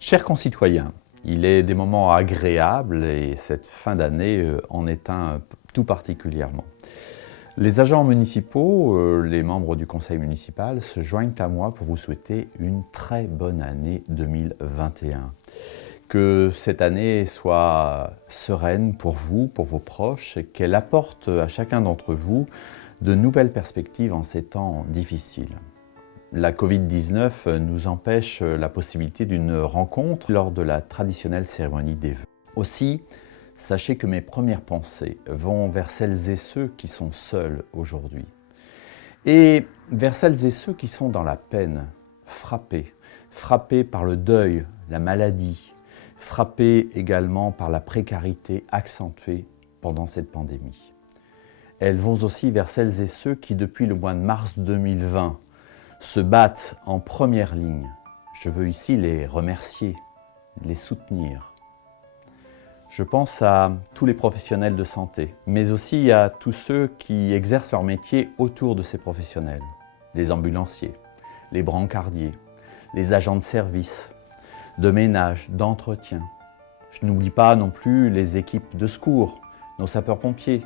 Chers concitoyens, il est des moments agréables et cette fin d'année en est un tout particulièrement. Les agents municipaux, les membres du conseil municipal se joignent à moi pour vous souhaiter une très bonne année 2021. Que cette année soit sereine pour vous, pour vos proches, et qu'elle apporte à chacun d'entre vous de nouvelles perspectives en ces temps difficiles. La Covid-19 nous empêche la possibilité d'une rencontre lors de la traditionnelle cérémonie des vœux. Aussi, sachez que mes premières pensées vont vers celles et ceux qui sont seuls aujourd'hui et vers celles et ceux qui sont dans la peine, frappés par le deuil, la maladie, frappés également par la précarité accentuée pendant cette pandémie. Elles vont aussi vers celles et ceux qui, depuis le mois de mars 2020, se battent en première ligne. Je veux ici les remercier, les soutenir. Je pense à tous les professionnels de santé, mais aussi à tous ceux qui exercent leur métier autour de ces professionnels. Les ambulanciers, les brancardiers, les agents de service, de ménage, d'entretien. Je n'oublie pas non plus les équipes de secours, nos sapeurs-pompiers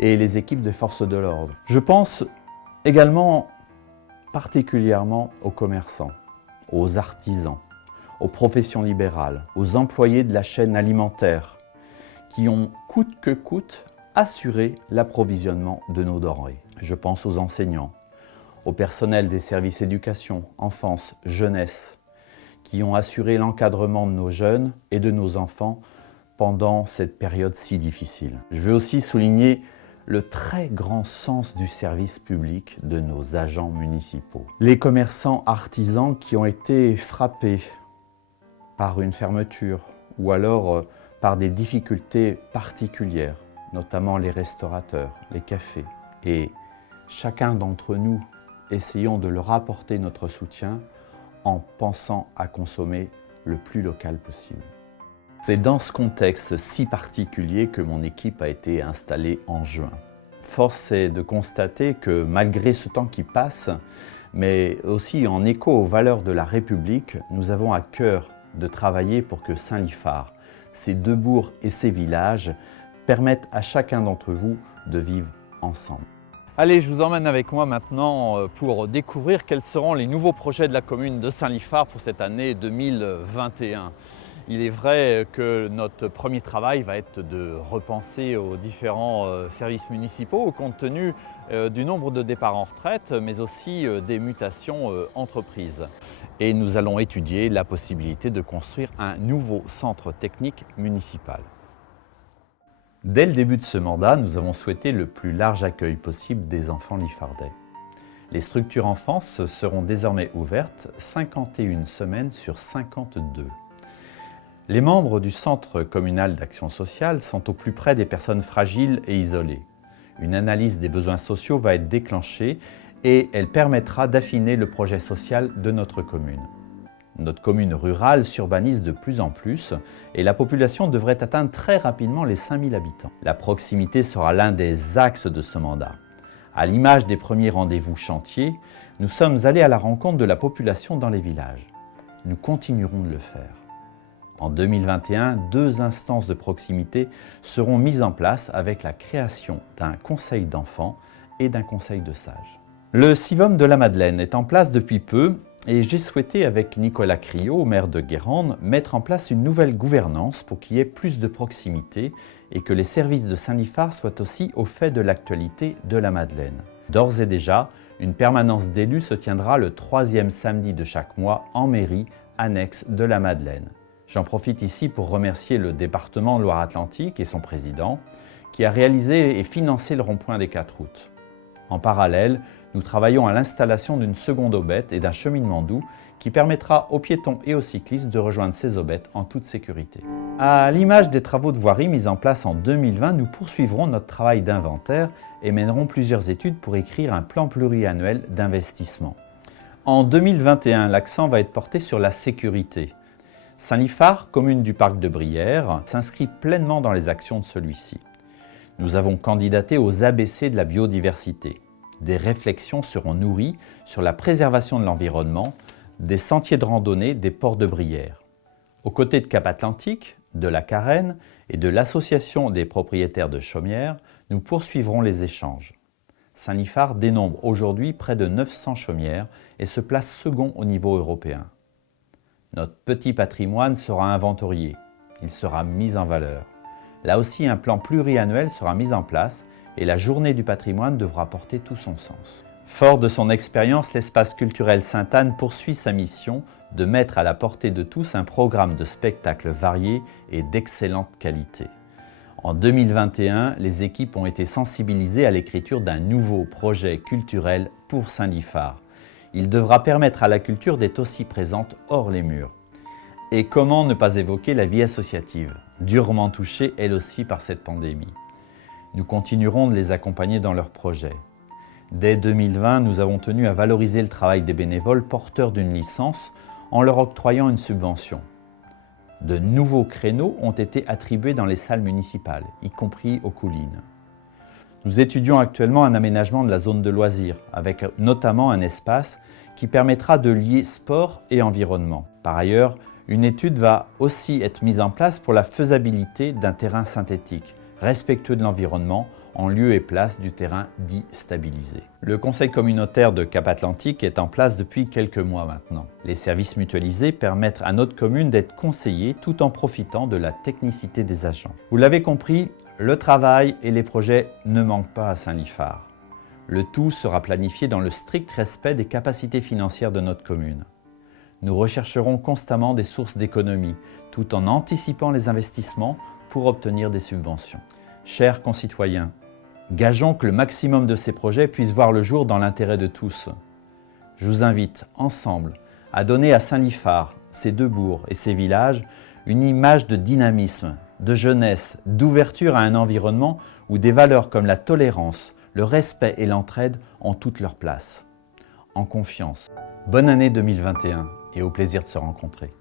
et les équipes de forces de l'ordre. Je pense également particulièrement aux commerçants, aux artisans, aux professions libérales, aux employés de la chaîne alimentaire qui ont coûte que coûte assuré l'approvisionnement de nos denrées. Je pense aux enseignants, au personnel des services éducation, enfance, jeunesse, qui ont assuré l'encadrement de nos jeunes et de nos enfants pendant cette période si difficile. Je veux aussi souligner le très grand sens du service public de nos agents municipaux. Les commerçants artisans qui ont été frappés par une fermeture ou alors par des difficultés particulières, notamment les restaurateurs, les cafés. Et chacun d'entre nous, essayons de leur apporter notre soutien en pensant à consommer le plus local possible. C'est dans ce contexte si particulier que mon équipe a été installée en juin. Force est de constater que malgré ce temps qui passe, mais aussi en écho aux valeurs de la République, nous avons à cœur de travailler pour que Saint-Liphard, ses deux bourgs et ses villages permettent à chacun d'entre vous de vivre ensemble. Allez, je vous emmène avec moi maintenant pour découvrir quels seront les nouveaux projets de la commune de Saint-Liphard pour cette année 2021. Il est vrai que notre premier travail va être de repenser aux différents services municipaux compte tenu du nombre de départs en retraite, mais aussi des mutations entreprises. Et nous allons étudier la possibilité de construire un nouveau centre technique municipal. Dès le début de ce mandat, nous avons souhaité le plus large accueil possible des enfants liffardais. Les structures enfance seront désormais ouvertes 51 semaines sur 52. Les membres du Centre communal d'action sociale sont au plus près des personnes fragiles et isolées. Une analyse des besoins sociaux va être déclenchée et elle permettra d'affiner le projet social de notre commune. Notre commune rurale s'urbanise de plus en plus et la population devrait atteindre très rapidement les 5000 habitants. La proximité sera l'un des axes de ce mandat. À l'image des premiers rendez-vous chantiers, nous sommes allés à la rencontre de la population dans les villages. Nous continuerons de le faire. En 2021, 2 instances de proximité seront mises en place avec la création d'un conseil d'enfants et d'un conseil de sages. Le CIVOM de la Madeleine est en place depuis peu et j'ai souhaité avec Nicolas Criot, maire de Guérande, mettre en place une nouvelle gouvernance pour qu'il y ait plus de proximité et que les services de Saint-Liphard soient aussi au fait de l'actualité de la Madeleine. D'ores et déjà, une permanence d'élus se tiendra le 3e samedi de chaque mois en mairie annexe de la Madeleine. J'en profite ici pour remercier le département de Loire-Atlantique et son président qui a réalisé et financé le rond-point des 4 routes. En parallèle, nous travaillons à l'installation d'une seconde aubette et d'un cheminement doux qui permettra aux piétons et aux cyclistes de rejoindre ces aubettes en toute sécurité. À l'image des travaux de voirie mis en place en 2020, nous poursuivrons notre travail d'inventaire et mènerons plusieurs études pour écrire un plan pluriannuel d'investissement. En 2021, l'accent va être porté sur la sécurité. Saint-Liphard, commune du parc de Brière, s'inscrit pleinement dans les actions de celui-ci. Nous avons candidaté aux ABC de la biodiversité. Des réflexions seront nourries sur la préservation de l'environnement, des sentiers de randonnée des ports de Brière. Aux côtés de Cap Atlantique, de la Carène et de l'Association des propriétaires de chaumières, nous poursuivrons les échanges. Saint-Liphard dénombre aujourd'hui près de 900 chaumières et se place second au niveau européen. Notre petit patrimoine sera inventorié, il sera mis en valeur. Là aussi, un plan pluriannuel sera mis en place et la journée du patrimoine devra porter tout son sens. Fort de son expérience, l'espace culturel Sainte-Anne poursuit sa mission de mettre à la portée de tous un programme de spectacles variés et d'excellente qualité. En 2021, les équipes ont été sensibilisées à l'écriture d'un nouveau projet culturel pour Saint-Liphard. Il devra permettre à la culture d'être aussi présente hors les murs. Et comment ne pas évoquer la vie associative, durement touchée elle aussi par cette pandémie. Nous continuerons de les accompagner dans leurs projets. Dès 2020, nous avons tenu à valoriser le travail des bénévoles porteurs d'une licence en leur octroyant une subvention. De nouveaux créneaux ont été attribués dans les salles municipales, y compris aux Coulines. Nous étudions actuellement un aménagement de la zone de loisirs, avec notamment un espace qui permettra de lier sport et environnement. Par ailleurs, une étude va aussi être mise en place pour la faisabilité d'un terrain synthétique, respectueux de l'environnement, en lieu et place du terrain dit stabilisé. Le conseil communautaire de Cap Atlantique est en place depuis quelques mois maintenant. Les services mutualisés permettent à notre commune d'être conseillée tout en profitant de la technicité des agents. Vous l'avez compris, le travail et les projets ne manquent pas à Saint-Liphard. Le tout sera planifié dans le strict respect des capacités financières de notre commune. Nous rechercherons constamment des sources d'économie, tout en anticipant les investissements pour obtenir des subventions. Chers concitoyens, gageons que le maximum de ces projets puissent voir le jour dans l'intérêt de tous. Je vous invite ensemble à donner à Saint-Liphard, ses deux bourgs et ses villages, une image de dynamisme, de jeunesse, d'ouverture à un environnement où des valeurs comme la tolérance, le respect et l'entraide ont toute leur place. En confiance. Bonne année 2021 et au plaisir de se rencontrer.